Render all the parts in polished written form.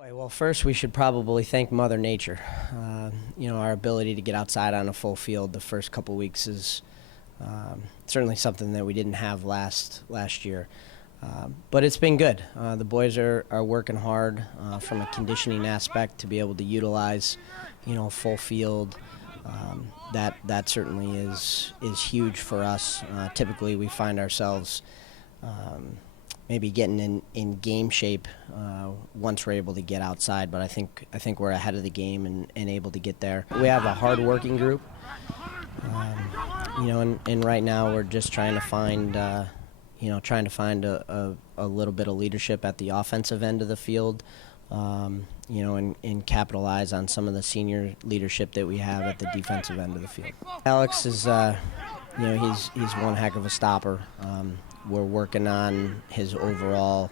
Boy, well, first we should probably thank Mother Nature. Our ability to get outside on a full field the first couple weeks is certainly something that we didn't have last year. But it's been good. The boys are working hard from a conditioning aspect to be able to utilize, full field. That certainly is huge for us. Typically, we find ourselves maybe getting in game shape once we're able to get outside. But I think we're ahead of the game and able to get there. We have a hard-working group, and right now we're just trying to find. A little bit of leadership at the offensive end of the field, and capitalize on some of the senior leadership that we have at the defensive end of the field. Alex is, he's one heck of a stopper. We're working on his overall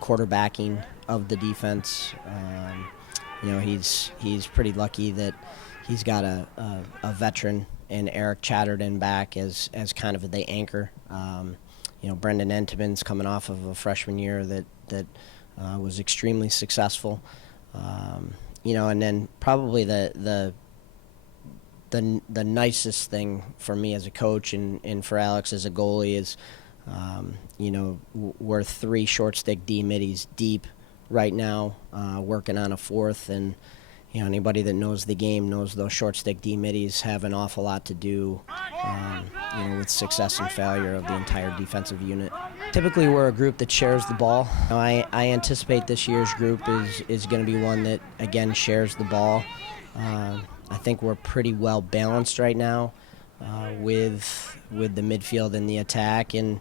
quarterbacking of the defense. He's pretty lucky that he's got a veteran and Eric Chatterton back as kind of the anchor. Brendan Entman's coming off of a freshman year that was extremely successful. And then probably the nicest thing for me as a coach and for Alex as a goalie is, we're 3 short stick D middies deep right now, working on a fourth, and anybody that knows the game knows those short stick D middies have an awful lot to do with success and failure of the entire defensive unit. Typically, we're a group that shares the ball. I anticipate this year's group is going to be one that, again, shares the ball. I think we're pretty well balanced right now with the midfield and the attack, and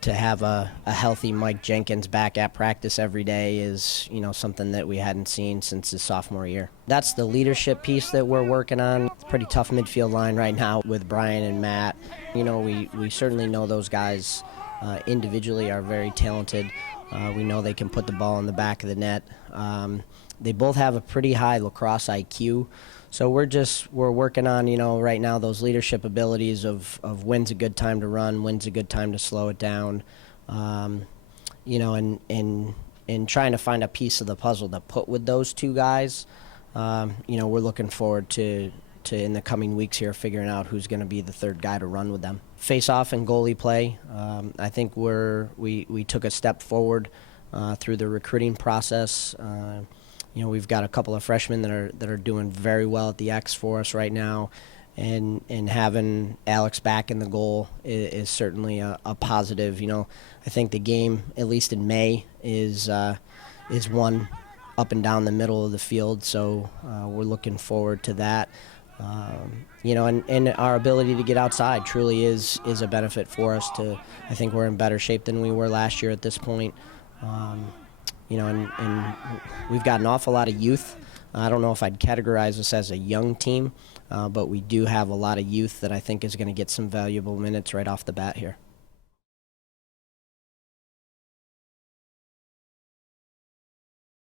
to have a healthy Mike Jenkins back at practice every day is something that we hadn't seen since his sophomore year. That's the leadership piece that we're working on. It's a pretty tough midfield line right now with Brian and Matt. We certainly know those guys individually are very talented. We know they can put the ball in the back of the net. They both have a pretty high lacrosse IQ. So we're working on, right now those leadership abilities of when's a good time to run, when's a good time to slow it down, and trying to find a piece of the puzzle to put with those two guys. We're looking forward to in the coming weeks here figuring out who's going to be the third guy to run with them. Face-off and goalie play, I think we took a step forward through the recruiting process. We've got a couple of freshmen that are doing very well at the X for us right now, and having Alex back in the goal is certainly a positive. I think the game, at least in May, is one up and down the middle of the field, so we're looking forward to that. And our ability to get outside truly is a benefit for us. I think we're in better shape than we were last year at this point. And we've got an awful lot of youth. I don't know if I'd categorize us as a young team, but we do have a lot of youth that I think is going to get some valuable minutes right off the bat here.